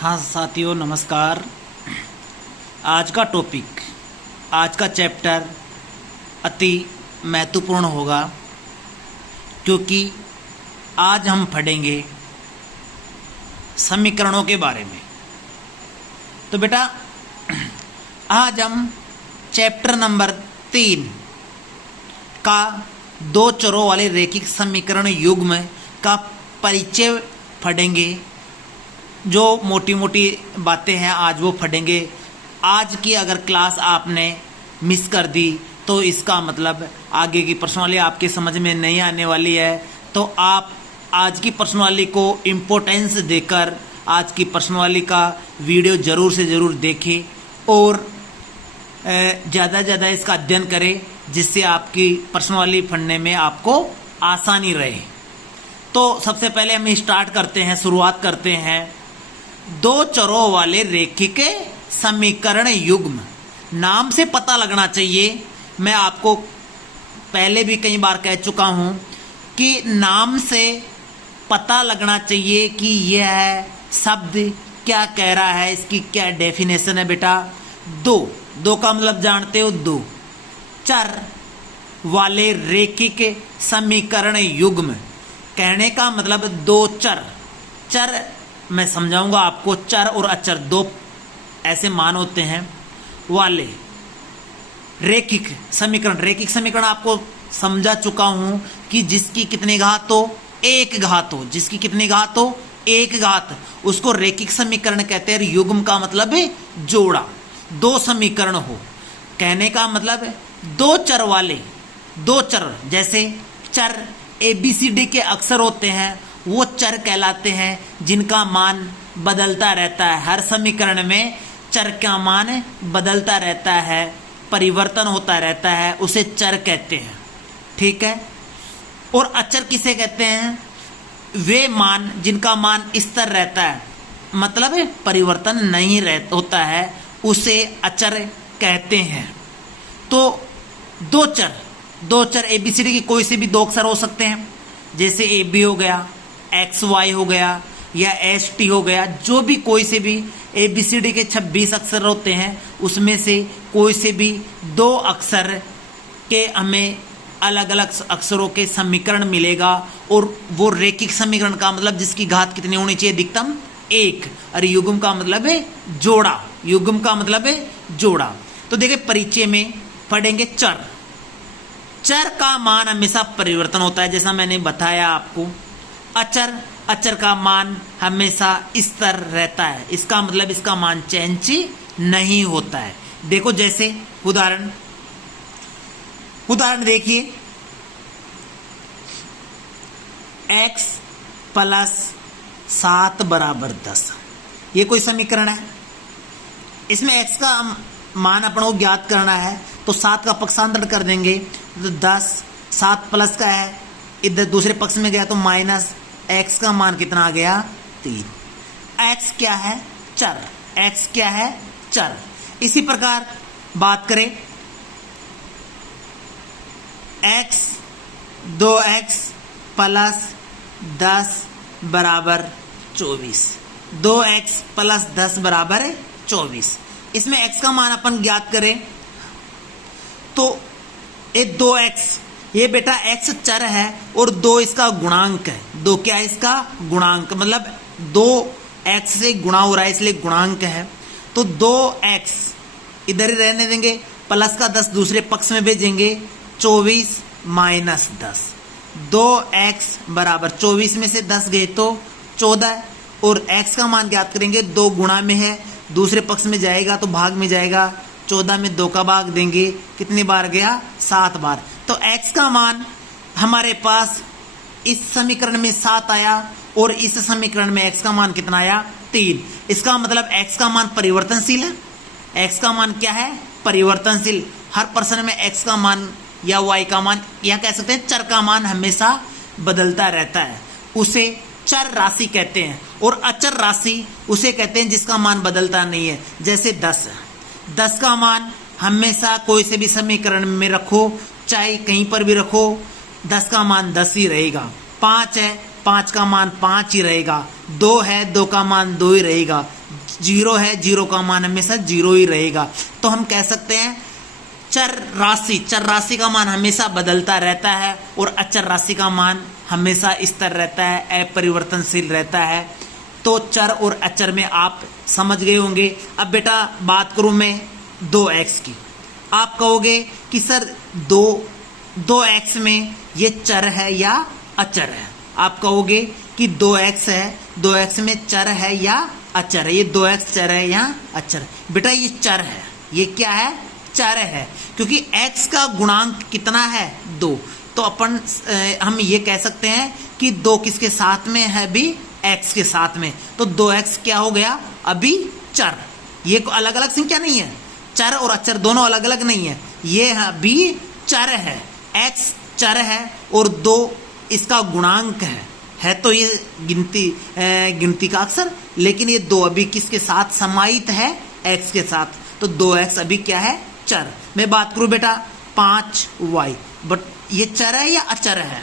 हाँ साथियों, नमस्कार। आज का टॉपिक, आज का चैप्टर अति महत्वपूर्ण होगा, क्योंकि आज हम पढ़ेंगे समीकरणों के बारे में। तो बेटा, आज हम चैप्टर नंबर 3 का दो चरों वाले रैखिक समीकरण युग्म का परिचय पढ़ेंगे। जो मोटी मोटी बातें हैं आज वो पढ़ेंगे। आज की अगर क्लास आपने मिस कर दी तो इसका मतलब आगे की प्रश्नावली आपके समझ में नहीं आने वाली है। तो आप आज की प्रश्नावली को इम्पोर्टेंस देकर आज की प्रश्नावली का वीडियो ज़रूर से ज़रूर देखें और ज़्यादा से ज़्यादा इसका अध्ययन करें, जिससे आपकी प्रश्नावली पढ़ने में आपको आसानी रहे। तो सबसे पहले हम स्टार्ट करते हैं, शुरुआत करते हैं दो चरों वाले रैखिक समीकरण युग्म। नाम से पता लगना चाहिए, मैं आपको पहले भी कई बार कह चुका हूं कि नाम से पता लगना चाहिए कि यह शब्द क्या कह रहा है, इसकी क्या डेफिनेशन है। बेटा, दो का मतलब जानते हो, दो चर वाले रैखिक समीकरण युग्म। कहने का मतलब दो चर मैं समझाऊंगा आपको। चर और अचर दो ऐसे मान होते हैं वाले रैखिक समीकरण। रैखिक समीकरण आपको समझा चुका हूं कि जिसकी कितनी घात हो, एक घात हो। जिसकी कितनी घात हो, एक घात, उसको रैखिक समीकरण कहते हैं। युग्म का मतलब है जोड़ा, दो समीकरण हो। कहने का मतलब दो चर वाले, दो चर जैसे चर ABCD के अक्षर होते हैं, वो चर कहलाते हैं जिनका मान बदलता रहता है। हर समीकरण में चर का मान बदलता रहता है, परिवर्तन होता रहता है, उसे चर कहते हैं। ठीक है। और अचर किसे कहते हैं? वे मान जिनका मान स्थिर रहता है, मतलब परिवर्तन नहीं होता है, उसे अचर कहते हैं। तो दो चर ABCD की कोई से भी दो अक्षर हो सकते हैं, जैसे AB हो गया, XY हो गया या ST हो गया। जो भी कोई से भी ABCD के 26 अक्षर होते हैं, उसमें से कोई से भी दो अक्षर के हमें अलग अलग अक्षरों के समीकरण मिलेगा। और वो रैखिक समीकरण का मतलब जिसकी घात कितनी होनी चाहिए? अधिकतम एक। और युग्म का मतलब है जोड़ा। युग्म का मतलब है जोड़ा। तो देखिए, परिचय में पढ़ेंगे चर का मान हमेशा परिवर्तन होता है, जैसा मैंने बताया आपको। अचर का मान हमेशा स्थिर रहता है, इसका मतलब इसका मान चेंज नहीं होता है। देखो, जैसे उदाहरण देखिए, x + 7 = 10। ये कोई समीकरण है। इसमें x का मान अपन को ज्ञात करना है, तो 7 का पक्षांतर कर देंगे तो 10, 7 प्लस का है, इधर दूसरे पक्ष में गया तो माइनस, x का मान कितना आ गया? 3। x क्या है? चर। x क्या है? चर। इसी प्रकार बात करें, x 2x + 10 = 24। 2x + 10 = 24। इसमें x का मान अपन ज्ञात करें तो ये 2x, ये बेटा x चर है और 2 इसका गुणांक है। 2 क्या है? इसका गुणांक, मतलब 2x से गुणा हो रहा है, इसलिए गुणांक है। तो 2x इधर ही रहने देंगे, प्लस का 10 दूसरे पक्ष में भेजेंगे, 24 - 10। 2x = 24 में से 10 गए तो 14, और x का मान ज्ञात करेंगे, 2 गुणा में है, दूसरे पक्ष में जाएगा तो भाग में जाएगा, 14 में 2 का भाग देंगे, कितनी बार गया? 7 बार। तो x का मान हमारे पास इस समीकरण में 7 आया, और इस समीकरण में x का मान कितना आया? 3। इसका मतलब x का मान परिवर्तनशील है। x का मान क्या है? परिवर्तनशील। हर प्रश्न में x का मान या y का मान, या कह सकते हैं चर का मान हमेशा बदलता रहता है, उसे चर राशि कहते हैं। और अचर राशि उसे कहते हैं जिसका मान बदलता नहीं है। जैसे 10 का मान हमेशा कोई से भी समीकरण में रखो, चाहे कहीं पर भी रखो, 10 का मान 10 ही रहेगा। 5 है, 5 का मान 5 ही रहेगा। 2 है, 2 का मान 2 ही रहेगा। जीरो है, जीरो का मान हमेशा जीरो ही रहेगा। तो हम कह सकते हैं चर राशि का मान हमेशा बदलता रहता है और अचर राशि का मान हमेशा स्थिर रहता है, अपरिवर्तनशील रहता है। तो चर और अचर में आप समझ गए होंगे। अब बेटा बात करूं मैं 2x की। आप कहोगे कि सर 2x में ये चर है या अचर है? आप कहोगे कि 2x है, 2x में चर है या अचर है? ये 2x चर है या अचर? बेटा ये चर है। ये क्या है? चर है, क्योंकि x का गुणांक कितना है? 2। तो हम ये कह सकते हैं कि 2 किसके साथ में है? भी x के साथ में। तो 2x क्या हो गया? अभी चर। ये अलग अलग संख्या नहीं है, चर और अचर दोनों अलग अलग नहीं है, ये अभी चर है। x चर है और 2 इसका गुणांक है तो ये गिनती का अक्षर, लेकिन ये 2 अभी किसके साथ समाहित है? x के साथ। तो 2x अभी क्या है? चर। मैं बात करूं बेटा 5y, बट ये चर है या अचर है?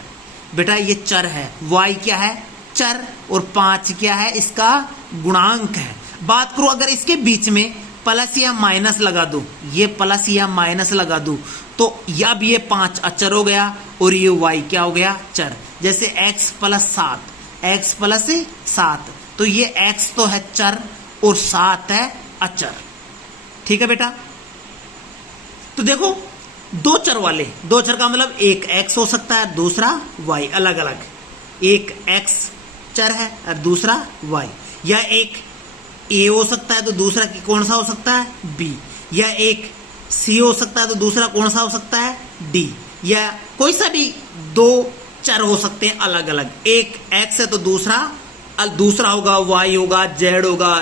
बेटा ये चर है। y क्या है? चर। और 5 क्या है? इसका गुणांक है। बात करूं अगर इसके बीच में प्लस या माइनस लगा दूं, ये प्लस या माइनस लगा दूं, तो अब ये 5 अचर हो गया और ये y क्या हो गया? चर। जैसे x प्लस 7, तो ये x तो है चर और 7 है अचर। ठीक है बेटा। तो देखो दो चर का मतलब एक x हो सकता है, दूसरा y, अलग अलग। एक x चर है और दूसरा y, या एक a हो सकता है तो दूसरा कौन सा हो सकता है? b, या एक c हो सकता है तो दूसरा कौन सा हो सकता है? d, या कोई सा भी 2 चर हो सकते हैं अलग अलग। एक x है तो दूसरा होगा y होगा, z होगा,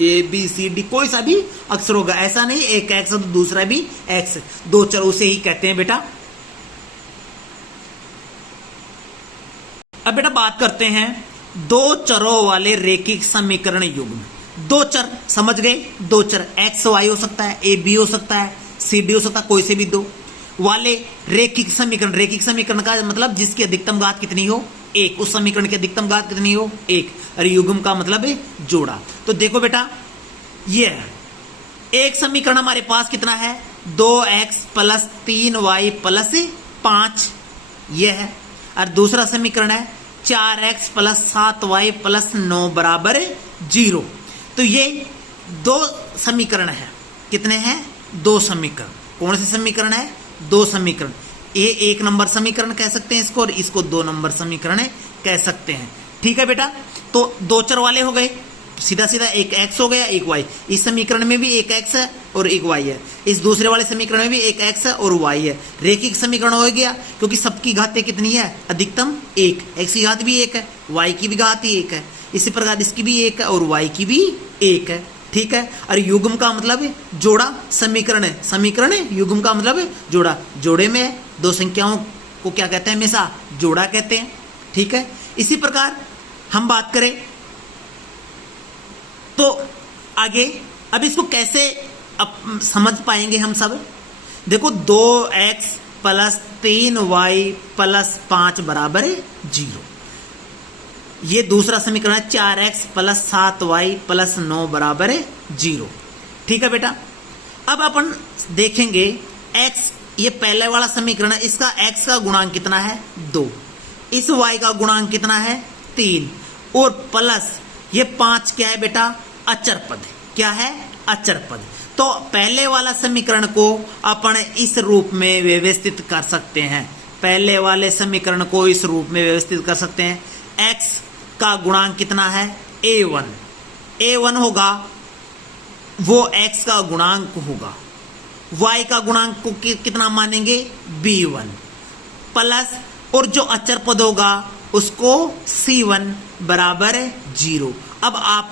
a b c d, कोई सा भी अक्षर होगा। ऐसा नहीं एक x है तो दूसरा भी x। 2 चर उसे ही कहते हैं बेटा। अब बेटा बात करते हैं 2 चरों वाले रैखिक समीकरण युग्म। 2 चर समझ गए? 2 चर x y हो सकता है, a b हो सकता है, c d हो सकता है, कोई से भी 2 वाले रैखिक समीकरण का मतलब जिसकी अधिकतम घात कितनी हो? 1। उस समीकरण की अधिकतम घात कितनी हो? 1। और युग्म का मतलब है जोड़ा। तो देखो बेटा ये है एक समीकरण हमारे पास कितना है? 2x प्लस 3y प्लस 5, ये है। और दूसरा समीकरण है 4x प्लस 7y प्लस 9 बराबर 0। तो ये 2 समीकरण है। कितने हैं? 2 समीकरण। कौन से समीकरण है? 2 समीकरण। ये 1 नंबर समीकरण कह सकते हैं इसको, और इसको 2 नंबर समीकरण कह सकते हैं। ठीक है बेटा। तो 2 चर वाले हो गए, सीधा सीधा एक x हो गया, एक y। इस समीकरण में भी एक x है और एक y है, इस दूसरे वाले समीकरण में भी एक x है और y है। रैखिक समीकरण हो गया, क्योंकि सबकी घातें कितनी है? अधिकतम 1। x की घात भी 1 है, y की भी घात ही 1 है, इसी प्रकार इसकी भी 1 है और y की भी 1 है। ठीक है। और युग्म का मतलब जोड़ा। समीकरण है, युग्म का मतलब जोड़ा। जोड़े में 2 संख्याओं को क्या कहते हैं? हमेशा जोड़ा कहते हैं। ठीक है। इसी प्रकार हम बात करें तो आगे, अब इसको कैसे समझ पाएंगे हम सब? देखो 2x प्लस 3y प्लस 5 बराबर 0। ये दूसरा समीकरण है 4x प्लस 7y प्लस 9 बराबर 0। ठीक है बेटा। अब अपन देखेंगे x, ये पहले वाला समीकरण है, इसका x का गुणांक कितना है? 2। इस y का गुणांक कितना है? 3। और प्लस ये 5 क्या है बेटा? अचर पद। क्या है? अचर पद। तो पहले वाला समीकरण को अपन इस रूप में व्यवस्थित कर सकते हैं। पहले वाले समीकरण को इस रूप में व्यवस्थित कर सकते हैं। x का गुणांक कितना है? a1 होगा, वो x का गुणांक होगा। y का गुणांक को कितना मानेंगे? b1 प्लस, और जो अचर पद होगा उसको c1 बराबर 0। अब आप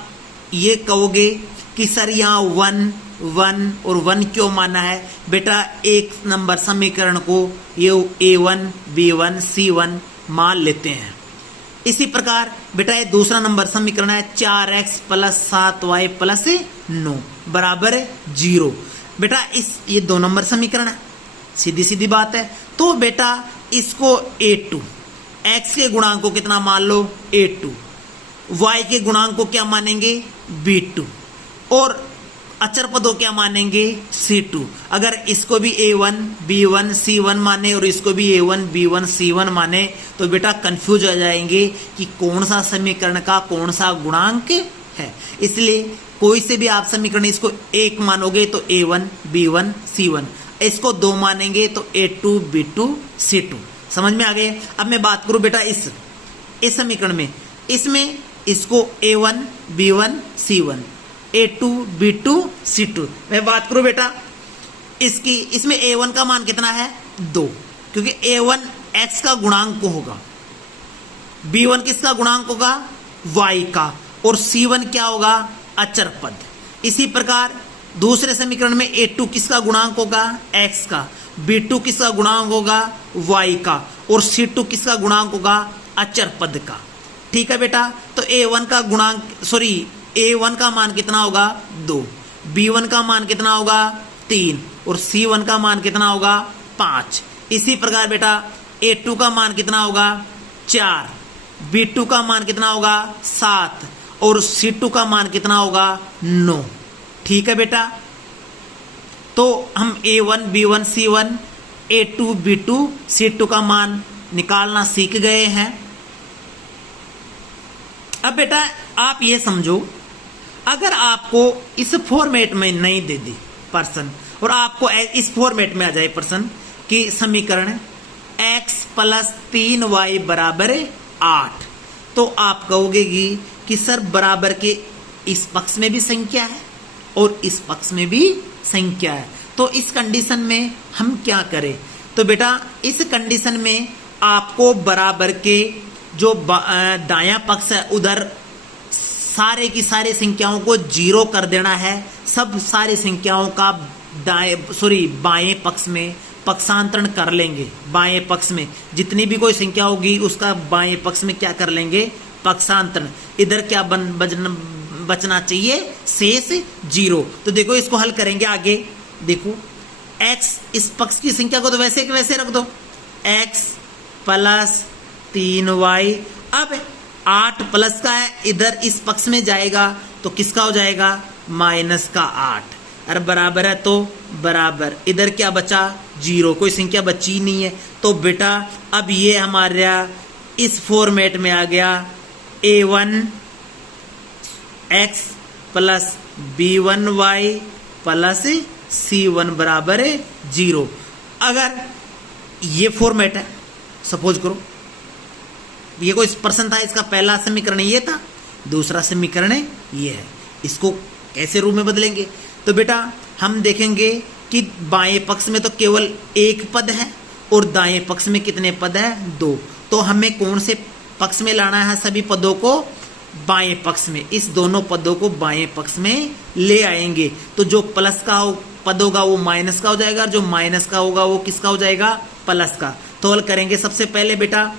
ये कहोगे कि सर यहाँ 1 और 1 क्यों माना है? बेटा 1 नंबर समीकरण को ये a1 b1 c1 मान लेते हैं। इसी प्रकार बेटा ये दूसरा नंबर समीकरण है 4x प्लस 7y प्लस 9 बराबर 0। बेटा ये 2 नंबर समीकरण है, सीधी सीधी बात है। तो बेटा इसको a2, x के गुणांक को कितना मान लो? a2। y के गुणांक को क्या मानेंगे? b2। और अचर पदों क्या मानेंगे C2। अगर इसको भी A1 B1 C1 माने और इसको भी A1 B1 C1 माने तो बेटा कंफ्यूज हो जाएंगे कि कौन सा समीकरण का कौन सा गुणांक है। इसलिए कोई से भी आप समीकरण इसको 1 मानोगे तो A1 B1 C1, इसको 2 मानेंगे तो A2 B2 C2। समझ में आ गए। अब मैं बात करूं बेटा इस समीकरण में, इसमें इसको A1 B1 C1 A2 B2 C2 मैं बात करूं बेटा इसकी, इसमें A1 का मान कितना है 2, क्योंकि A1 x का गुणांक होगा, B1 किसका गुणांक होगा y का, और C1 क्या होगा अचर पद। इसी प्रकार दूसरे समीकरण में A2 किसका गुणांक होगा x का, B2 किसका गुणांक होगा y का, और C2 किसका गुणांक होगा अचर पद का। ठीक है बेटा, तो A1 का गुणांक A1 का मान कितना होगा 2, B1 का मान कितना होगा 3 और C1 का मान कितना होगा 5। इसी प्रकार बेटा A2 का मान कितना होगा 4, B2 का मान कितना होगा 7 और C2 का मान कितना होगा 9। ठीक है बेटा, तो हम A1 B1 C1 A2 B2 C2 का मान निकालना सीख गए हैं। अब बेटा आप ये समझो, अगर आपको इस फॉर्मेट में नहीं दे दी पर्सन और आपको इस फॉर्मेट में आ जाए पर्सन कि समीकरण x प्लस 3y बराबर 8, तो आप कहोगे कि सर बराबर के इस पक्ष में भी संख्या है और इस पक्ष में भी संख्या है, तो इस कंडीशन में हम क्या करें। तो बेटा इस कंडीशन में आपको बराबर के जो दायां पक्ष है उधर सारे की सारी संख्याओं को 0 कर देना है। सब सारी संख्याओं का बाएं पक्ष में पक्षांतरण कर लेंगे। बाएं पक्ष में जितनी भी कोई संख्या होगी उसका बाएं पक्ष में क्या कर लेंगे पक्षांतरण। इधर क्या बचना चाहिए शेष 0। तो देखो इसको हल करेंगे आगे। देखो x इस पक्ष की संख्या को तो वैसे के वैसे रख दो, x प्लस 3y। अब 8 प्लस का है, इधर इस पक्ष में जाएगा तो किसका हो जाएगा माइनस का 8। अरे बराबर है तो बराबर, इधर क्या बचा 0, कोई संख्या बची नहीं है। तो बेटा अब ये हमारा इस फॉर्मेट में आ गया A1 x plus B1y plus C1 बराबर 0। अगर ये फॉर्मेट है, सपोज करो ये कोई प्रश्न था, इसका पहला समीकरण ये था, दूसरा समीकरण ये है, इसको कैसे रूप में बदलेंगे। तो बेटा हम देखेंगे कि बाएं पक्ष में तो केवल एक पद है और दाएं पक्ष में कितने पद है 2। तो हमें कौन से पक्ष में लाना है सभी पदों को बाएं पक्ष में। इस दोनों पदों को बाएं पक्ष में ले आएंगे तो जो प्लस का पद होगा वो माइनस का हो जाएगा, जो माइनस का होगा वो किसका हो जाएगा प्लस का। तो हल करेंगे सबसे पहले बेटा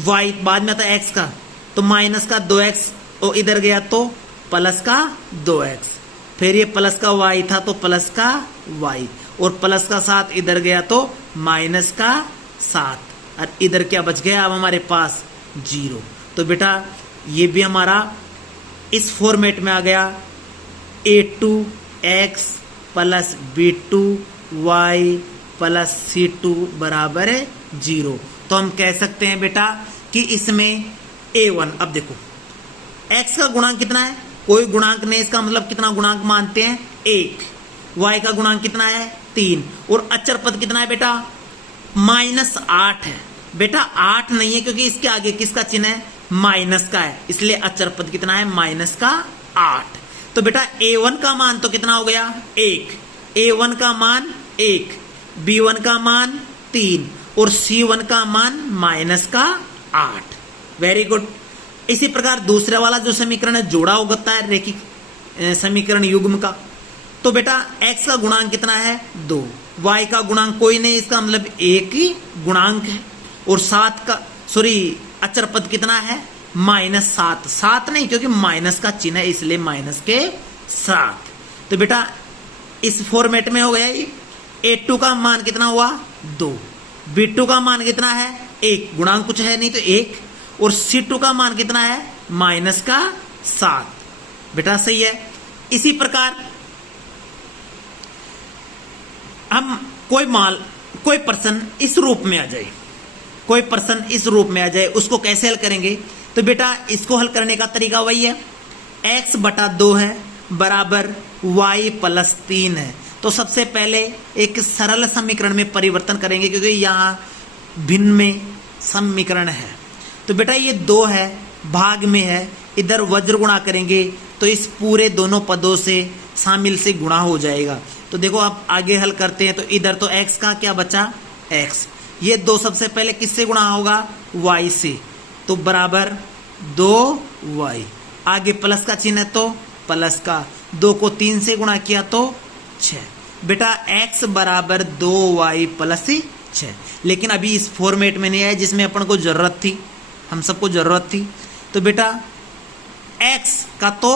y, बाद में आता x का, तो माइनस का 2x और इधर गया तो प्लस का 2x, फिर ये प्लस का y था तो प्लस का y, और प्लस का 7 इधर गया तो माइनस का 7, और इधर क्या बच गया अब हमारे पास 0। तो बेटा ये भी हमारा इस फॉर्मेट में आ गया A2x plus B2y plus C2 बराबर 0। तो हम कह सकते हैं बेटा कि इसमें A1, अब देखो x का गुणांक कितना है, कोई गुणांक नहीं, इसका मतलब कितना गुणांक मानते हैं 1, y का गुणांक कितना है 3, और अचर पद कितना है बेटा -8 है। बेटा 8 नहीं है क्योंकि इसके आगे किसका चिन्ह है माइनस का है, इसलिए अचर पद कितना है -8। तो बेटा A1 का मान तो कितना हो गया 1, A1 का मान 1, B1 का मान 3 और C1 का मान -8। Very good. इसी प्रकार दूसरे वाला जो समीकरण है जोड़ा होता है रैखिक समीकरण युग्म का, तो बेटा x का गुणांक कितना है 2, y का गुणांक कोई नहीं, इसका मतलब एक ही गुणांक है, और 7 का अचर पद कितना है -7, 7 नहीं क्योंकि माइनस का चिन्ह है इसलिए माइनस के 7। तो बेटा इस फॉर्मेट में हो गया ये। A2 का मान कितना हुआ 2, B2 का मान कितना है 1, गुणांक कुछ है नहीं तो 1, और C2 का मान कितना है -7। बेटा सही है। इसी प्रकार हम कोई पर्सन इस रूप में आ जाए, कोई पर्सन इस रूप में आ जाए, उसको कैसे हल करेंगे? तो बेटा इसको हल करने का तरीका वही है, x बटा 2 है बराबर y प्लस 3 है। तो सबसे पहले एक सरल समीकरण में परिवर्तन करेंगे क्योंकि यहाँ भिन्न में समीकरण है। तो बेटा ये 2 है, भाग में है, इधर वज्र गुणा करेंगे तो इस पूरे दोनों पदों से शामिल से गुणा हो जाएगा। तो देखो अब आगे हल करते हैं। तो इधर तो x का क्या बचा, x, ये 2 सबसे पहले किससे गुणा होगा, y से, तो बराबर 2y, आगे प्लस का चिन्ह है तो प्लस का, 2 को 3 से गुणा किया तो 6। बेटा x बराबर 2y प्लस 6, लेकिन अभी इस फॉर्मेट में नहीं आया जिसमें अपन को जरूरत थी, हम सबको जरूरत थी। तो बेटा x का तो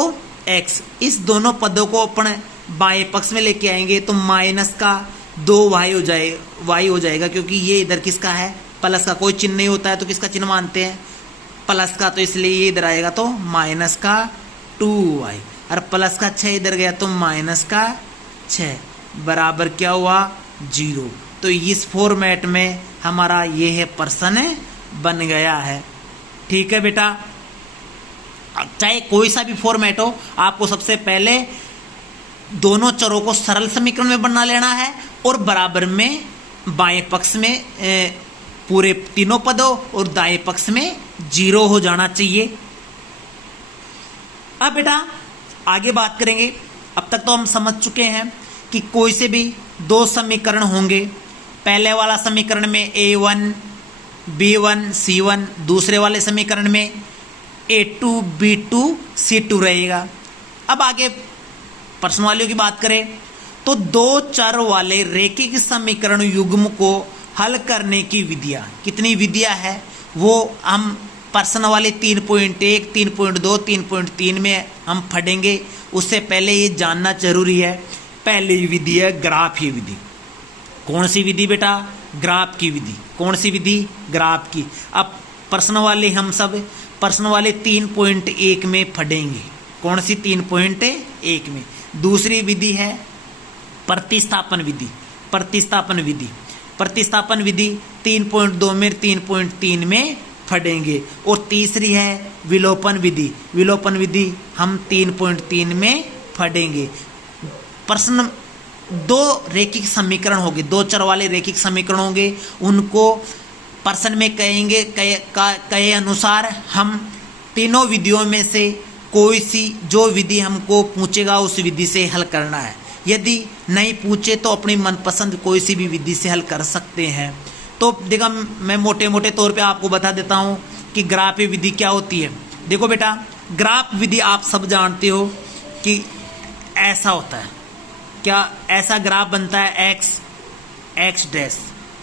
x, इस दोनों पदों को अपन बाएं पक्ष में लेके आएंगे तो माइनस का 2y हो जाएगा क्योंकि ये इधर किसका है, प्लस का, कोई चिन्ह नहीं होता है तो किसका चिन्ह मानते हैं, प्लस का, तो इसलिए ये इधर आएगा तो माइनस का 2y, और प्लस का 6 इधर गया तो माइनस का 6 बराबर क्या हुआ, 0। तो इस फॉर्मेट में हमारा ये है प्रश्न बन गया है। ठीक है बेटा, चाहे कोई सा भी फॉर्मेट हो, आपको सबसे पहले दोनों चरों को सरल समीकरण में बना लेना है और बराबर में बाएं पक्ष में पूरे तीनों पदों और दाएं पक्ष में 0 हो जाना चाहिए। अब बेटा आगे बात करेंगे। अब तक तो हम समझ चुके हैं कि कोई से भी 2 समीकरण होंगे, पहले वाला समीकरण में a1 b1 c1, दूसरे वाले समीकरण में a2 b2 c2 रहेगा। अब आगे प्रश्न वालियों की बात करें तो 2 चर वाले रैखिक समीकरण युग्म को हल करने की विधियां, कितनी विधियां है वो हम प्रश्न वाले 3.1, 3.2, 3.3 में हम पढ़ेंगे। उससे पहले ये जानना जरूरी है, पहली विधि है ग्राफ की विधि। कौन सी विधि बेटा, ग्राफ की विधि। कौन सी विधि, ग्राफ की। अब प्रश्न वाले हम सब प्रश्न वाले 3.1 में पढ़ेंगे। कौन सी, 3.1 में। दूसरी विधि है प्रतिस्थापन विधि। प्रतिस्थापन विधि, प्रतिस्थापन विधि 3.2 में, 3.3 में पढ़ेंगे। और तीसरी है विलोपन विधि। विलोपन विधि हम 3.3 में पढ़ेंगे। प्रश्न 2 रैखिक समीकरण होंगे, 2 चर वाले रैखिक समीकरण होंगे, उनको प्रश्न में कहेंगे, कहे अनुसार हम तीनों विधियों में से कोई सी जो विधि हमको पूछेगा उस विधि से हल करना है। यदि नहीं पूछे तो अपनी मनपसंद कोई सी भी विधि से हल कर सकते हैं। तो देखा, मैं मोटे मोटे तौर पे आपको बता देता हूँ कि ग्राफ विधि क्या होती है। देखो बेटा, ग्राफ विधि आप सब जानते हो कि ऐसा होता है। क्या ऐसा ग्राफ बनता है, एक्स डैश,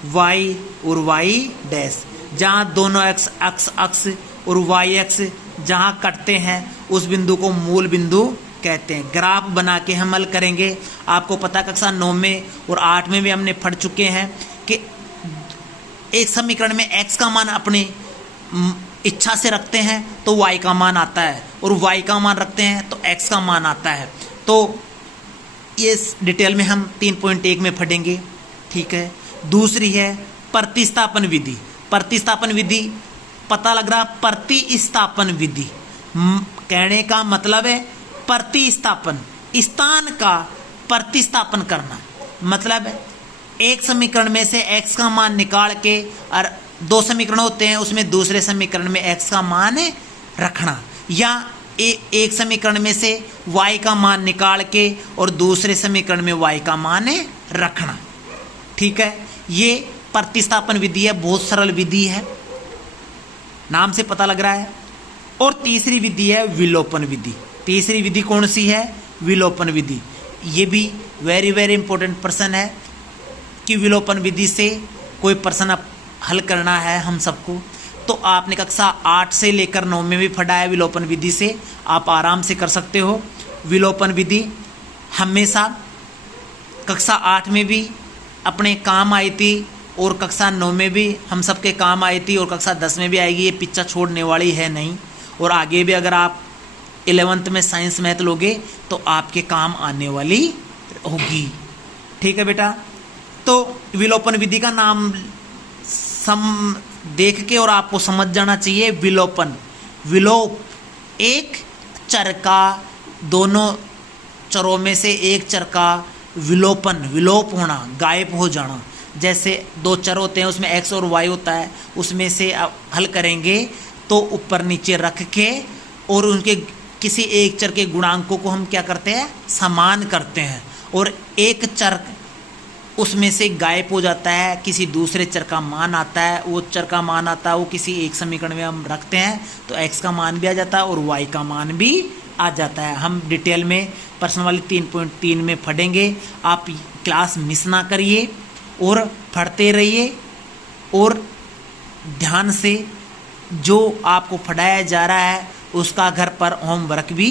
वाई और वाई डैश, जहाँ दोनों एक्स अक्ष और वाई एक्स जहाँ कटते हैं उस बिंदु को मूल बिंदु कहते हैं। ग्राफ बना के हम हल करेंगे। आपको पता, कक्षा 9 में और 8 में भी हमने पढ़ चुके हैं कि एक समीकरण में x का मान अपने इच्छा से रखते हैं तो y का मान आता है, और y का मान रखते हैं तो x का मान आता है। तो ये डिटेल में हम 3.1 में पढ़ेंगे। ठीक है। दूसरी है प्रतिस्थापन विधि। प्रतिस्थापन विधि पता लग रहा, प्रतिस्थापन विधि कहने का मतलब है प्रतिस्थापन, स्थान का प्रतिस्थापन करना। मतलब एक समीकरण में से x का मान निकाल के, और 2 समीकरण होते हैं उसमें दूसरे समीकरण में x का मान रखना, या एक समीकरण में से y का मान निकाल के और दूसरे समीकरण में y का मान रखना। ठीक है, ये प्रतिस्थापन विधि है, बहुत सरल विधि है, नाम से पता लग रहा है। और तीसरी विधि है विलोपन विधि। तीसरी विधि कौन सी है, विलोपन विधि। ये भी वेरी वेरी इंपॉर्टेंट प्रश्न है कि विलोपन विधि से कोई प्रश्न हल करना है हम सबको। तो आपने कक्षा 8 से लेकर 9 में भी पढ़ा है विलोपन विधि से, आप आराम से कर सकते हो। विलोपन विधि हमेशा कक्षा 8 में भी अपने काम आई थी और कक्षा 9 में भी हम सबके काम आई थी और कक्षा 10 में भी आएगी। ये पीछा छोड़ने वाली है नहीं, और आगे भी अगर आप 11th में साइंस मैथ लोगे तो आपके काम आने वाली होगी। ठीक है बेटा, तो विलोपन विधि का नाम देख के और आपको समझ जाना चाहिए। विलोपन, विलोप, एक चर का, दोनों चरों में से एक चर का विलोपन, विलोप होना, गायब हो जाना। जैसे दो चर होते हैं, उसमें x और y होता है, उसमें से हल करेंगे तो ऊपर नीचे रख के और उनके किसी एक चर के गुणांकों को हम क्या करते हैं, समान करते हैं, और एक चर उसमें से गायब हो जाता है, किसी दूसरे चर का मान आता है, वो चर का मान आता है वो किसी एक समीकरण में हम रखते हैं तो x का मान भी आ जाता है और y का मान भी आ जाता है। हम डिटेल में प्रश्न वाली 3.3 में पढ़ेंगे। आप क्लास मिस ना करिए और पढ़ते रहिए और ध्यान से जो आपको पढ़ाया जा रहा है उसका घर पर होमवर्क भी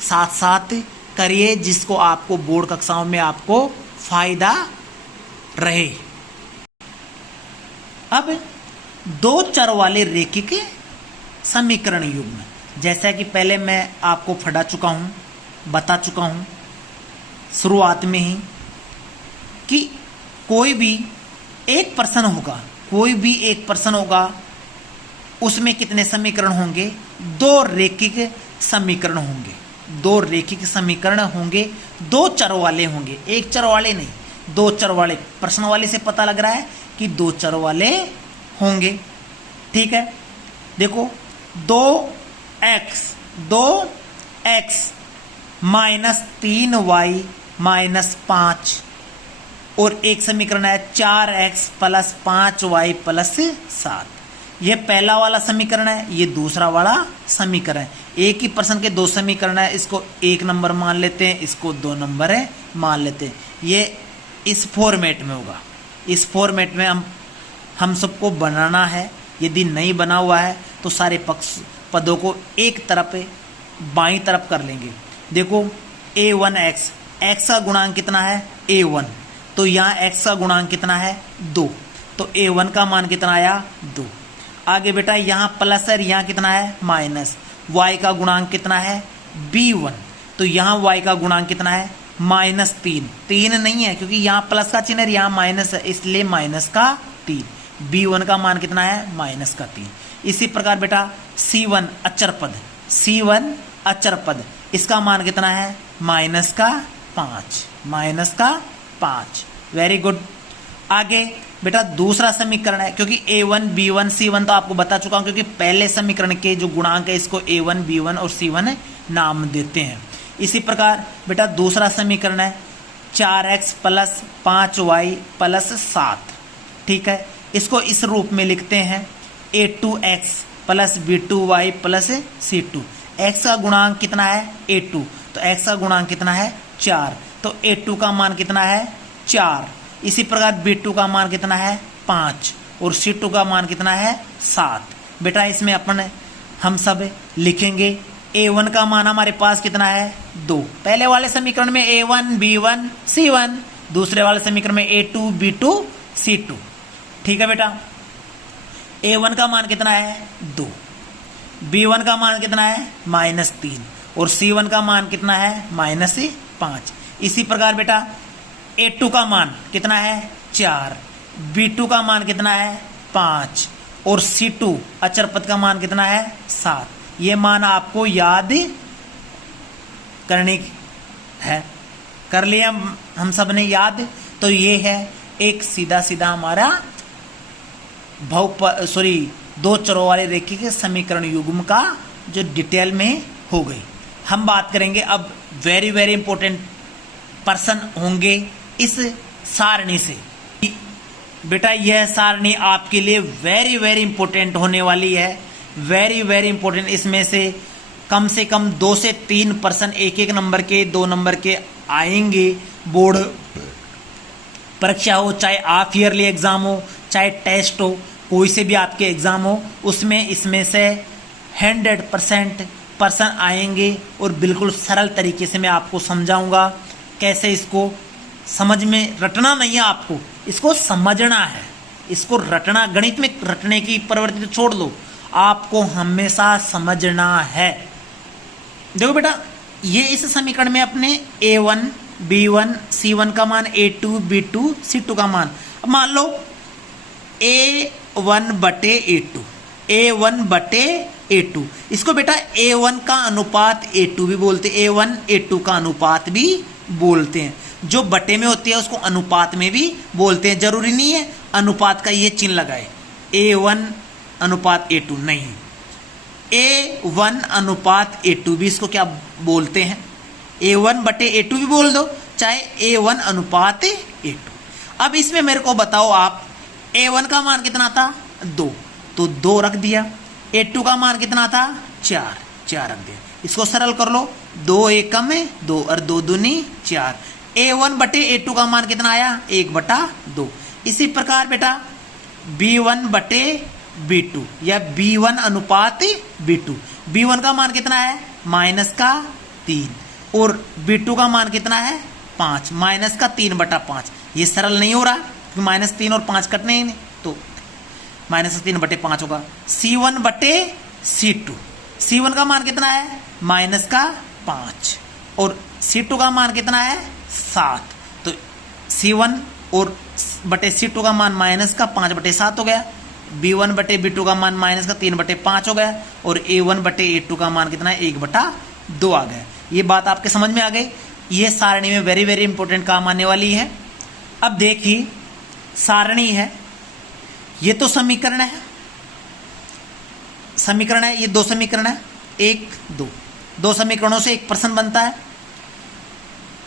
साथ साथ करिए, जिसको आपको बोर्ड कक्षाओं में आपको फायदा रहे। अब दो चर वाले रेखिक समीकरण युग्म, जैसा कि पहले मैं आपको पढ़ा चुका हूं, बता चुका हूं शुरुआत में ही कि कोई भी एक पर्सन होगा, कोई भी एक पर्सन होगा, उसमें कितने समीकरण होंगे, दो रेखिक समीकरण होंगे, दो रेखिक समीकरण होंगे, दो चर वाले होंगे, एक चर वाले नहीं, दो चर वाले। प्रश्न वाले से पता लग रहा है कि दो चर वाले होंगे। ठीक है, देखो 2x माइनस 3y माइनस 5 और एक समीकरण है 4x प्लस 5y प्लस 7। ये पहला वाला समीकरण है, ये दूसरा वाला समीकरण है। एक ही पर्सन के दो समीकरण है, इसको 1 नंबर मान लेते हैं, इसको 2 नंबर है मान लेते हैं। ये इस फॉर्मेट में होगा, इस फॉर्मेट में हम सबको बनाना है। यदि नहीं बना हुआ है तो सारे पदों को एक तरफ बाईं तरफ कर लेंगे। देखो a1x, x का गुणांक कितना है a1, तो यहाँ x का गुणांक कितना है 2, तो a1 का मान कितना आया 2। आगे बेटा यहाँ प्लस है, यहाँ कितना है माइनस, y का गुणांक कितना है b1, तो यहाँ y का गुणांक कितना है माइनस 3 नहीं है क्योंकि यहाँ प्लस का चिन्ह है, यहाँ माइनस है, इसलिए माइनस का 3। b1 का मान कितना है माइनस का 3। इसी प्रकार बेटा c1 अचर पद, c1 अचर पद, इसका मान कितना है माइनस का 5, माइनस का 5। Very good. आगे बेटा दूसरा समीकरण है, क्योंकि a1 b1 c1 तो आपको बता चुका हूं, क्योंकि पहले समीकरण के जो गुणांक है इसको a1 b1 और c1 नाम देते हैं। इसी प्रकार बेटा दूसरा समीकरण है 4x प्लस 5y प्लस 7। ठीक है, इसको इस रूप में लिखते हैं a2x plus b2y plus c2। x का गुणांक कितना है a2, तो x का गुणांक कितना है 4, तो a2 का मान कितना है 4। इसी प्रकार b2 का मान कितना है 5 और c2 का मान कितना है 7। बेटा इसमें हम सब लिखेंगे a1 का मान हमारे पास कितना है 2, पहले वाले समीकरण में a1 b1 c1, दूसरे वाले समीकरण में a2 b2 c2। ठीक है बेटा, a1 का मान कितना है 2, b1 का मान कितना है माइनस 3 और c1 का मान कितना है माइनस 5। इसी प्रकार बेटा a2 का मान कितना है 4, b2 का मान कितना है 5 और c2 अचर पद का मान कितना है 7। ये मान आपको याद करनी है, कर लिया हम सब ने याद। तो ये है एक सीधा सीधा हमारा दो चरों वाले रेखिक समीकरण युग्म का जो डिटेल में हो गई। हम बात करेंगे अब वेरी वेरी इंपॉर्टेंट पर्सन होंगे इस सारणी से। बेटा यह सारणी आपके लिए वेरी वेरी इंपॉर्टेंट होने वाली है, वेरी वेरी इंपॉर्टेंट। इसमें से कम 2 से 3 पर्सन एक नंबर के 2 नंबर के आएंगे। बोर्ड परीक्षा हो, चाहे हाफ ईयरली एग्जाम हो, चाहे टेस्ट हो, कोई से भी आपके एग्जाम हो, उसमें इसमें से 100% पर्सन आएंगे और बिल्कुल सरल तरीके से मैं आपको समझाऊंगा कैसे इसको समझ में रटना नहीं है, आपको इसको समझना है, इसको रटना। गणित में रटने की प्रवृत्ति तो छोड़ दो, आपको हमेशा समझना है। देखो बेटा, ये इस समीकरण में अपने a1 b1 c1 का मान, a2 b2 c2 का मान। अब मान लो a1 बटे a2, a1 बटे a2, इसको बेटा a1 का अनुपात a2 भी बोलते हैं, a1 a2 का अनुपात भी बोलते हैं। जो बटे में होती है उसको अनुपात में भी बोलते हैं। जरूरी नहीं है अनुपात का ये चिन्ह लगाए, a1 अनुपात a2 नहीं, a1 अनुपात a2 भी इसको क्या बोलते हैं, a1 बटे a2 भी बोल दो, चाहे a1 अनुपात a2। अब इसमें मेरे को बताओ आप, a1 का मान कितना था 2, तो 2 रख दिया, a2 का मान कितना था 4, 4 रख दिया। इसको सरल कर लो, 2 एकम में 2 और 2 दूनी 4, a1 बटे a2 का मान कितना आया 1/2। इसी प्रकार बेटा b1 बटे b2 या b1 अनुपात b2, b1 का मान कितना है -3 और b2 का मान कितना है 5, -3/5। ये सरल नहीं हो रहा क्योंकि -3 और 5 कटने ही नहीं, तो -3/5 होगा। c1 बटे c2, c1 का मान कितना है -5 और c2 का मान कितना है 7, तो c1 और बटे c2 का मान -5/7 हो गया, b1 बटे b2 का मान -3/5 हो गया और a1 बटे a2 का मान कितना है 1/2 आ गया। ये बात आपके समझ में आ गई। ये सारणी में वेरी वेरी इंपॉर्टेंट काम आने वाली है। अब देखिए सारणी है, ये तो समीकरण है, ये 2 समीकरण है, 1 2 समीकरणों से एक प्रश्न बनता है।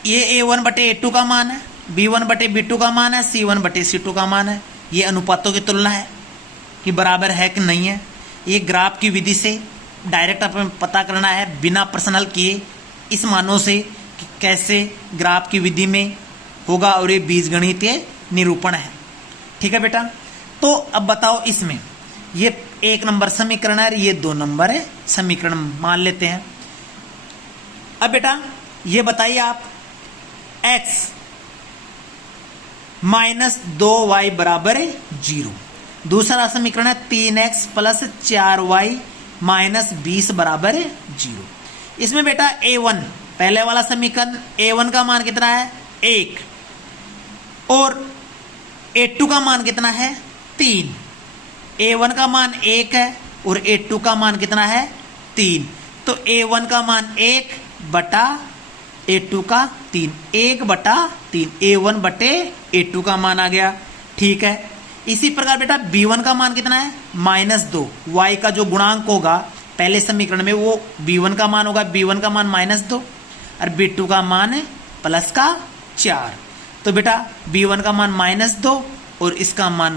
ये a1 बटे a2 का मान है, b1 बटे b2 का मान है, c1 बटे c2 का मान है। ये अनुपातों की तुलना है कि बराबर है कि नहीं है। ये ग्राफ की विधि से डायरेक्ट अपन पता करना है बिना प्रश्न हल किए, इस मानों से कि कैसे ग्राफ की विधि में होगा, और ये बीजगणितीय निरूपण है। ठीक है बेटा, तो अब बताओ इसमें ये 1 नंबर समीकरण है, ये 2 नंबर है समीकरण मान लेते हैं। अब बेटा ये बताइए आप, x -2y बराबर 0। दूसरा समीकरण है 3x + 4y - 20 बराबर 0। इसमें बेटा a1, पहले वाला समीकरण a1 का मान कितना है 1 और a2 का मान कितना है 3। a1 का मान 1 है और a2 का मान कितना है 3, तो a1 का मान 1 बटा a2 का 3, 1/3, a1 बटे a2 का मान आ गया। ठीक है, इसी प्रकार बेटा b1 का मान कितना है -2, y का जो गुणांक होगा पहले समीकरण में वो b1 का मान होगा, b1 का मान -2 और b2 का मान +4। तो बेटा b1 का मान -2 और इसका मान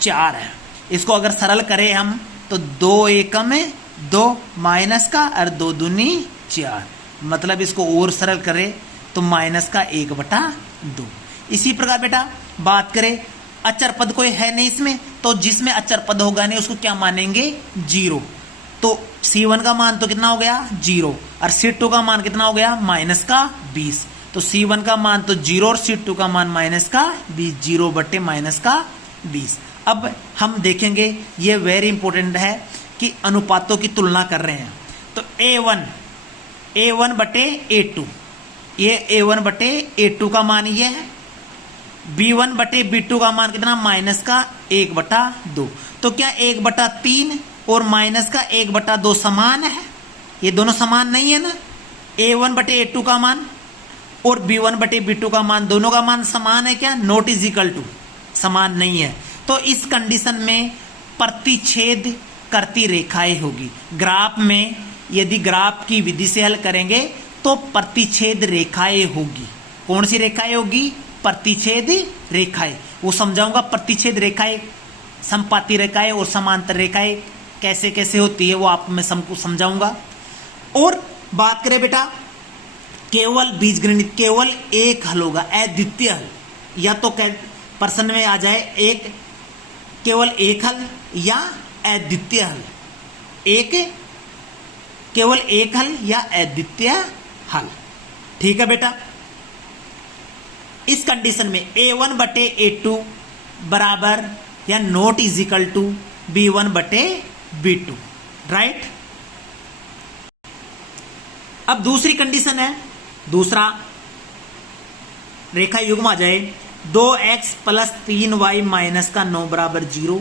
4 है। इसको अगर सरल करें हम तो 2 एकम में 2 और 2 दूनी 4, मतलब इसको और सरल करें तो -1/2। इसी प्रकार बेटा बात करें अचर पद कोई है नहीं इसमें, तो जिसमें अचर पद होगा नहीं उसको क्या मानेंगे 0। तो c1 का मान तो कितना हो गया 0 और c2 का मान कितना हो गया -20। तो c1 का मान तो 0 और c2 का मान -20, 0 बटे -20। अब हम देखेंगे ये वेरी इंपॉर्टेंट है कि अनुपातों की तुलना कर रहे हैं। तो a1 बटे a2, ये a1 बटे a2 का मान ये है, b1 बटे b2 का मान कितना -1/2। तो क्या 1/3 और -1/2 समान है? ये दोनों समान नहीं है ना। a1 बटे a2 का मान और b1 बटे b2 का मान, दोनों का मान समान है क्या? नॉट इज इक्वल टू, समान नहीं है। तो इस कंडीशन में प्रतिच्छेद करती रेखाएं होगी। ग्राफ में यदि ग्राफ की विधि से हल करेंगे तो प्रतिच्छेद रेखाएं होगी। कौन सी रेखाएं होगी? प्रतिच्छेद रेखाएं। वो समझाऊंगा प्रतिच्छेद रेखाएं, संपाती रेखाएं और समांतर रेखाएं कैसे कैसे होती है, वो आप मैं सबको समझाऊंगा। और बात करें बेटा केवल बीजगणित, केवल एक हल होगा, अद्वितीय हल, या तो प्रश्न में आ जाए एक केवल एक हल या अद्वितीय हल, केवल एक हल या अद्वितीय हल। ठीक है बेटा, इस कंडीशन में a1 बटे a2 बराबर या not is equal to b1 बटे b2, राइट। अब दूसरी कंडीशन है, दूसरा रेखा युग्म आ जाए 2x प्लस 3y माइनस का 9 बराबर 0,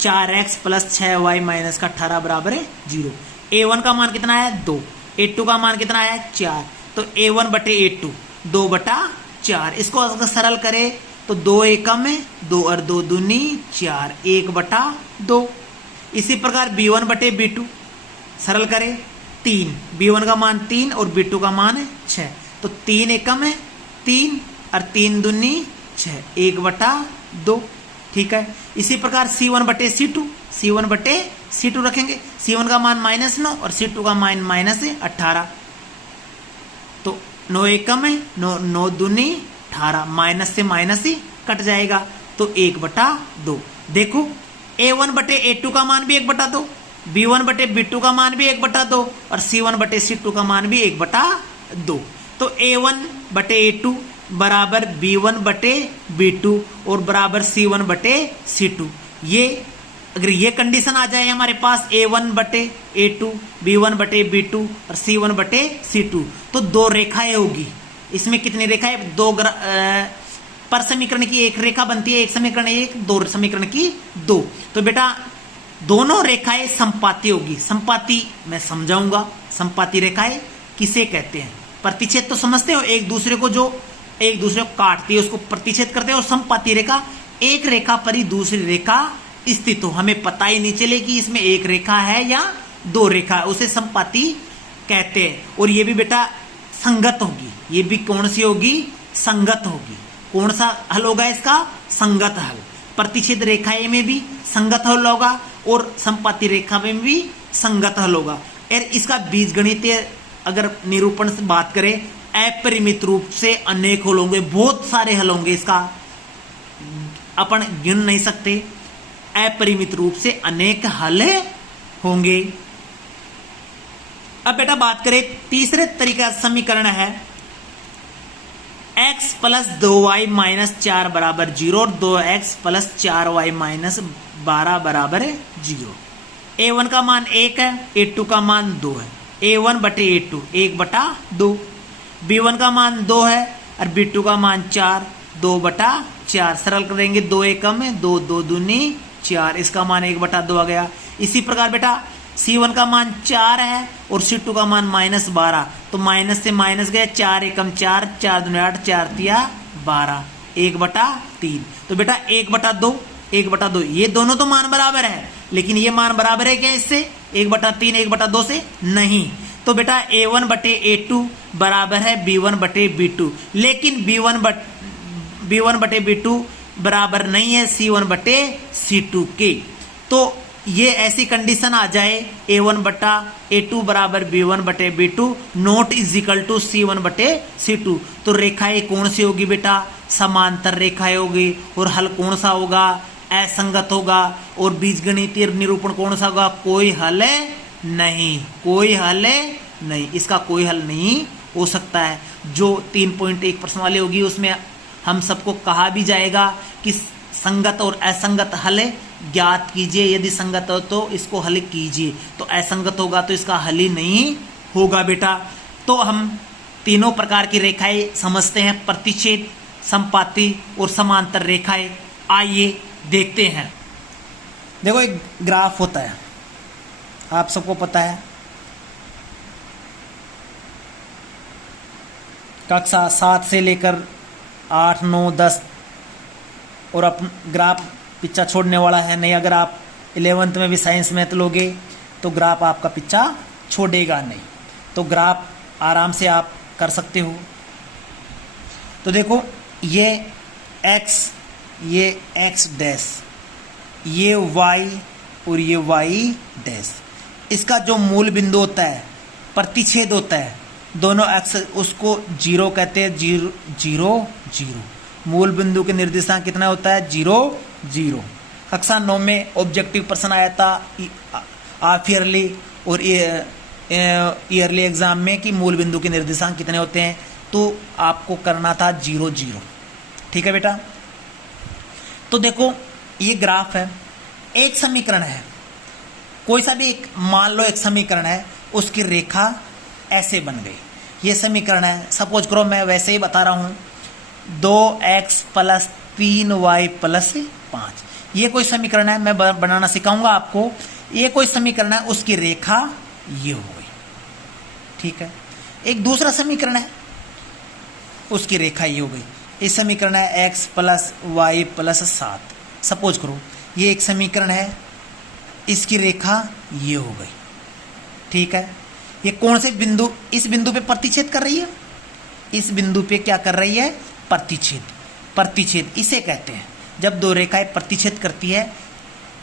4x प्लस 6y माइनस का 18 बराबर है 0। a1 का मान कितना है 2, a2 का मान कितना है 4, तो a1 बटे a2 2 बटा 4। इसको अगर सरल करे तो 2 एकम है 2 और 2 दूनी 4, 1 बटा 2। इसी प्रकार b1 बटे b2 सरल करे 3, b1 का मान 3 और b2 का मान है 6, तो 3 एकम है 3 और 3 दूनी 6, 1 बटा 2। ठीक है। इसी प्रकार c1 बटे c2, c1 बटे c2 रखेंगे, c1 का मान -9 और c2 का मान -18, तो 9 एकम है 9 दूनी 18, माइनस से माइनस ही कट जाएगा, तो 1 बटा 2। देखो a1 बटे a2 का मान भी 1 बटा 2, b1 बटे b2 का मान भी 1 बटा 2 और c1 बटे c2 का मान भी 1 बटा 2। तो a1 बटे a2 बराबर b1 बटे b2 और बराबर c1 बटे c2। ये अगर ये कंडीशन आ जाए हमारे पास a1 बटे a2, b1 बटे b2 और c1 बटे c2, तो 2 रेखाएं होगी। इसमें कितनी रेखाएं? 2 पर समीकरण की 1 रेखा बनती है, 1 समीकरण 1, 2 समीकरण की 2। तो बेटा दोनों रेखाएं संपाती होगी। संपाती मैं समझाऊंगा, संपाती रेखाएं किसे कहते हैं। प्रतिच्छेद तो समझते हो, एक दूसरे को काटती है उसको प्रतिच्छेद करते हैं, और संपाती रेखा एक रेखा पर ही दूसरी रेखा स्थित हो, हमें पता ही नहीं चले कि इसमें एक रेखा है या 2 रेखा है, उसे संपाती कहते हैं। और ये भी बेटा संगत होगी, ये भी कौन सी होगी? संगत होगी। कौन सा हल होगा इसका? संगत हल। प्रतिच्छेद रेखाएं में भी संगत हल होगा और संपाती रेखा में भी संगत हल होगा। और इसका बीजगणितीय अगर निरूपण से बात करें, अपरिमित रूप से अनेक हल होंगे, बहुत सारे हल होंगे, इसका अपन गिन नहीं सकते। अपरिमित रूप से अनेक हल होंगे। अब बेटा बात करें तीसरे तरीके का समीकरण है x प्लस 2y माइनस 4 बराबर 0 और 2x प्लस 4y माइनस 12 बराबर 0। a1 का मान 1 है, a2 का मान 2 है, a1 बटे a2 1 बटा 2, b1 का मान 2 है और b2 का मान 4, 2 बटा 4। सरल कर देंगे, 2 एकम है 2, 2 दूनी 4, इसका मान 1 बटा 2 आ गया। इसी प्रकार बेटा c1 का मान 4 है और c2 का मान -12, तो माइनस से माइनस गए, 4 एकम 4, 4 दूनी 8, 4 तिया 12, 1 बटा 3। तो बेटा 1 बटा 2, 1 बटा 2, ये दोनों तो मान बराबर है, लेकिन ये मान बराबर है क्या इससे? 1 बटा 3 1 बटा 2 से नहीं। तो बेटा a1 बटे a2 बराबर है b1 बटे b2, लेकिन b1 बटे b2 बराबर नहीं है c1 बटे c2 के। तो ये ऐसी कंडीशन आ जाए a1 बटा a2 बराबर b1 बटे b2 not is equal to c1 बटे c2, तो रेखाएं कौन सी होगी बेटा? समांतर रेखाएं होगी। और हल कौन सा होगा? असंगत होगा। और बीजगणितीय निरूपण कौन सा होगा? कोई हल नहीं, कोई हल नहीं, इसका कोई हल नहीं हो सकता है। जो 3.1 प्रश्न वाली होगी उसमें हम सबको कहा भी जाएगा कि संगत और असंगत हल ज्ञात कीजिए, यदि संगत हो तो इसको हल कीजिए, तो असंगत होगा तो इसका हल ही नहीं होगा बेटा। तो हम तीनों प्रकार की रेखाएं समझते हैं, प्रतिच्छेद, संपाती और समांतर रेखाएं। आइए देखते हैं। देखो एक ग्राफ होता है, आप सबको पता है, कक्षा 7 से लेकर 8, 9, 10 और अब ग्राफ पीछा छोड़ने वाला है नहीं। अगर आप 11th में भी साइंस मैथ लोगे तो ग्राफ आपका पीछा छोड़ेगा नहीं, तो ग्राफ आराम से आप कर सकते हो। तो देखो ये x, ये x डैश, ये y और ये y डैश, इसका जो मूल बिंदु होता है, प्रतिच्छेद होता है, दोनों x उसको 0 कहते हैं, 0 0 0। मूल बिंदु के निर्देशांक कितना होता है? 0 0। कक्षा 9 में ऑब्जेक्टिव प्रश्न आया था हाफ ईयरली और ईयरली एग्जाम में कि मूल बिंदु के निर्देशांक कितने होते हैं, तो आपको करना था 0 0। ठीक है बेटा। तो देखो ये ग्राफ है, एक समीकरण है, कोई सा भी एक मान लो एक समीकरण है, उसकी रेखा ऐसे बन गए। ये समीकरण है। सपोज करो मैं वैसे ही बता रहा हूँ 2x प्लस 3y प्लस 5, ये कोई समीकरण है, मैं बनाना सिखाऊंगा आपको। ये कोई समीकरण है, उसकी रेखा ये हो गई, ठीक है। एक दूसरा समीकरण है, उसकी रेखा ये हो गई। इस समीकरण है x plus y plus 7। Suppose करो ये एक समीकरण है, इसकी रेखा ये हो गई, ठीक है। ये कौन से बिंदु, इस बिंदु पे प्रतिच्छेद कर रही है, इस बिंदु पे क्या कर रही है, प्रतिच्छेद। प्रतिच्छेद इसे कहते हैं, जब दो रेखाएं प्रतिच्छेद करती है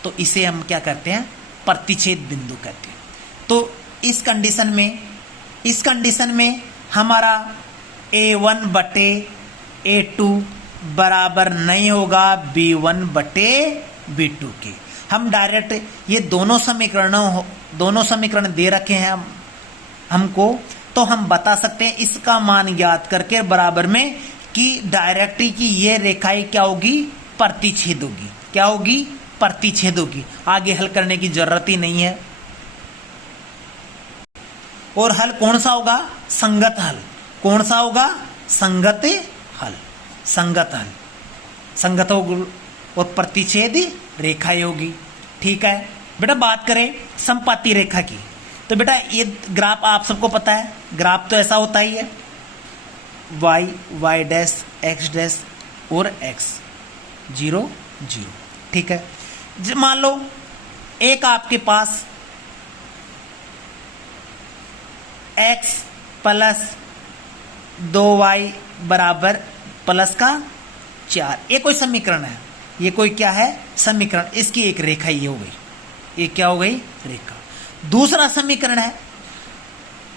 तो इसे हम क्या कहते हैं, प्रतिच्छेद बिंदु कहते हैं। तो इस कंडीशन में हमारा a1 बटे a2 बराबर नहीं होगा b1 बटे b2 के। हम डायरेक्ट ये दोनों समीकरण दे रखे हैं हमको, तो हम बता सकते हैं इसका मान ज्ञात करके बराबर में कि डायरेक्ट की ये रेखाएं क्या होगी, प्रतिच्छेद होगी। क्या होगी, प्रतिच्छेद होगी। आगे हल करने की जरूरत ही नहीं है। और हल कौन सा होगा, संगत हल। कौन सा होगा, संगत हल। संगत हल, संगत और प्रतिच्छेद रेखाएं होगी, ठीक है। बेटा बात करें समपाती रेखा की, तो बेटा ये ग्राफ आप सबको पता है, ग्राफ तो ऐसा होता ही है, y डैश x डैश और x 0 0, ठीक है। मान लो एक आपके पास x प्लस 2y बराबर प्लस का 4, ये कोई समीकरण है। ये कोई क्या है, समीकरण। इसकी एक रेखा ये हो गई, ये क्या हो गई, रेखा। दूसरा समीकरण है,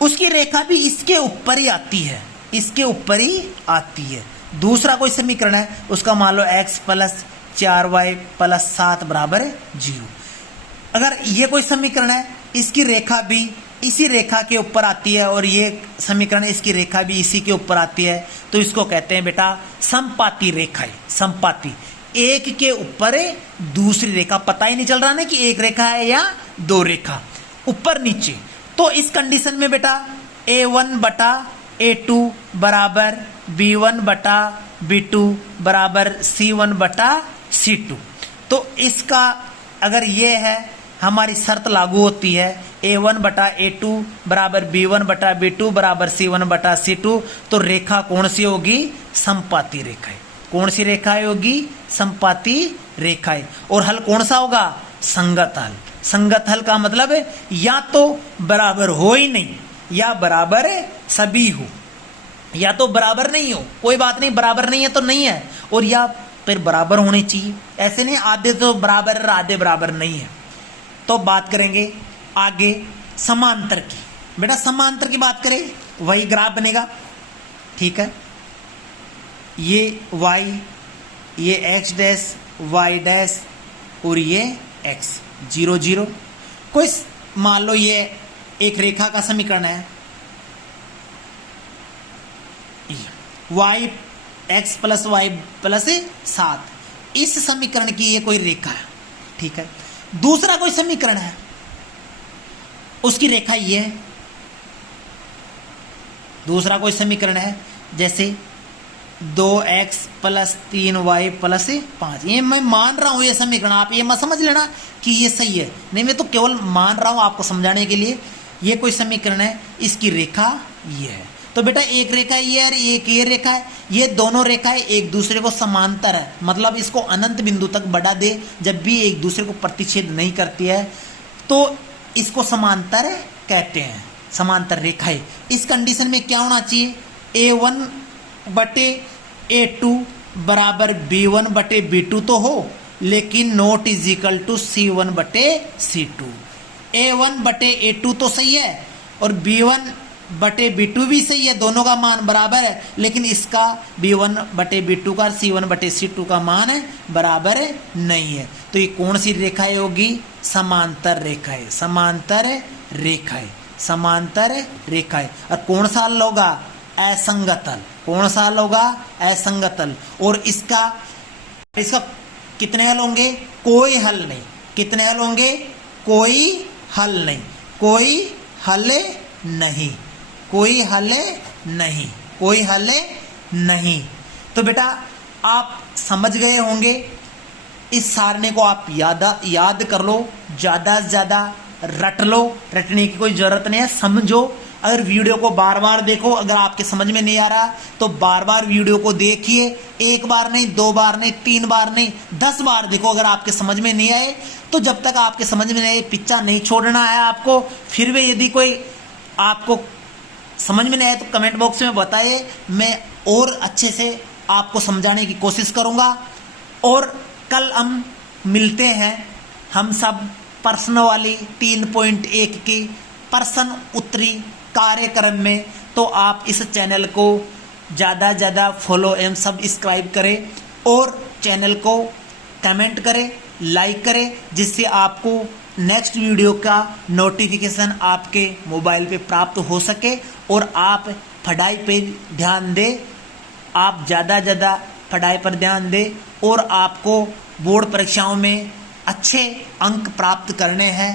उसकी रेखा भी इसके ऊपर ही आती है, इसके ऊपर ही आती है। दूसरा कोई समीकरण है, उसका मान लो x प्लस 4y प्लस 7 बराबर 0। अगर ये कोई समीकरण है, इसकी रेखा भी इसी रेखा के ऊपर आती है और ये समीकरण इसकी रेखा भी इसी के ऊपर आती है, तो इसको कहते हैं बेटा समपाती रेखाएं। समपाती, एक के ऊपर दूसरी रेखा, पता ही नहीं चल रहा ना कि एक रेखा है या दो रेखा, ऊपर नीचे। तो इस कंडीशन में बेटा a1 बटा a2 बराबर b1 बटा b2 बराबर c1 बटा c2। तो इसका अगर ये है, हमारी शर्त लागू होती है, a1 बटा a2 बराबर b1 बटा b2 बराबर c1 बटा c2, तो रेखा कौन सी होगी, समपाती रेखाएं। कौन सी रेखाएं होगी, समपाती रेखाएं। और हल कौन सा होगा, संगत हल। संगत हल का मतलब है या तो बराबर हो ही नहीं, या बराबर सभी हो, या तो बराबर नहीं हो, कोई बात नहीं, बराबर नहीं है तो नहीं है, और या फिर बराबर होनी चाहिए। ऐसे नहीं आधे तो बराबर और आधे बराबर नहीं है। तो बात करेंगे आगे समांतर की। बेटा समांतर की बात करें, वही ग्राफ बनेगा, ठीक है। ये y, ये x डैश, y डैश और ये x 0 0। कोई मान लो ये एक रेखा का समीकरण है, y x plus y plus 7। इस समीकरण की ये कोई रेखा है, ठीक है। दूसरा कोई समीकरण है, उसकी रेखा ये है। दूसरा कोई समीकरण है, जैसे 2x प्लस 3y प्लस 5। ये मैं मान रहा हूं ये समीकरण, आप ये मत समझ लेना कि ये सही है, नहीं, मैं तो केवल मान रहा हूं आपको समझाने के लिए। ये कोई समीकरण है, इसकी रेखा ये है। तो बेटा एक रेखा ये है, एक ये रेखा है, ये दोनों रेखाएं एक दूसरे को समांतर है, मतलब इसको अनंत बिंदु तक बढ़ा दे, जब भी एक दूसरे को प्रतिच्छेद नहीं करती है तो इसको समांतर कहते हैं, समांतर रेखाएं। इस कंडीशन में क्या होना चाहिए, a1 बटे a2 बराबर b1 बटे b2 तो हो, लेकिन not is equal to c1 बटे c2। a1 बटे a2 तो सही है और b1 बटे b2 भी सही है, दोनों का मान बराबर है, लेकिन इसका b1 बटे b2 का c1 बटे c2 का मान बराबर नहीं है। तो ये कौन सी रेखाएं होगी, समांतर रेखाएं। समांतर रेखाएं, समांतर रेखाएं। और कौन सा हल होगा, असंगत हल। कौन सा हल होगा, असंगत हल। और इसका कितने हल होंगे, कोई हल नहीं। कितने हल होंगे, कोई हल नहीं, कोई हल नहीं। कोई हल नहीं, कोई हल नहीं। तो बेटा आप समझ गए होंगे, इस सारणी को आप याद कर लो, ज़्यादा से ज़्यादा रट लो, रटने की कोई ज़रूरत नहीं है, समझो। अगर वीडियो को बार बार देखो, अगर आपके समझ में नहीं आ रहा तो बार बार वीडियो को देखिए, एक बार नहीं, 2 बार नहीं, 3 बार नहीं, 10 बार देखो। अगर आपके समझ में नहीं आए तो जब तक आपके समझ में नहीं आए पीछा नहीं छोड़ना है आपको। फिर भी यदि कोई आपको समझ में नहीं आए तो कमेंट बॉक्स में बताइए, मैं और अच्छे से आपको समझाने की कोशिश करूँगा। और कल हम मिलते हैं, हम सब प्रश्न वाली 3.1 की प्रश्न उत्तरी कार्यक्रम में। तो आप इस चैनल को ज़्यादा से ज़्यादा फॉलो एवं सब्सक्राइब करें और चैनल को कमेंट करें, लाइक करें, जिससे आपको नेक्स्ट वीडियो का नोटिफिकेशन आपके मोबाइल पे प्राप्त हो सके और आप पढ़ाई पे ध्यान दें। आप ज़्यादा से ज़्यादा पढ़ाई पर ध्यान दें और आपको बोर्ड परीक्षाओं में अच्छे अंक प्राप्त करने हैं।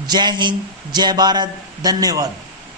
जय हिंद, जय भारत, धन्यवाद।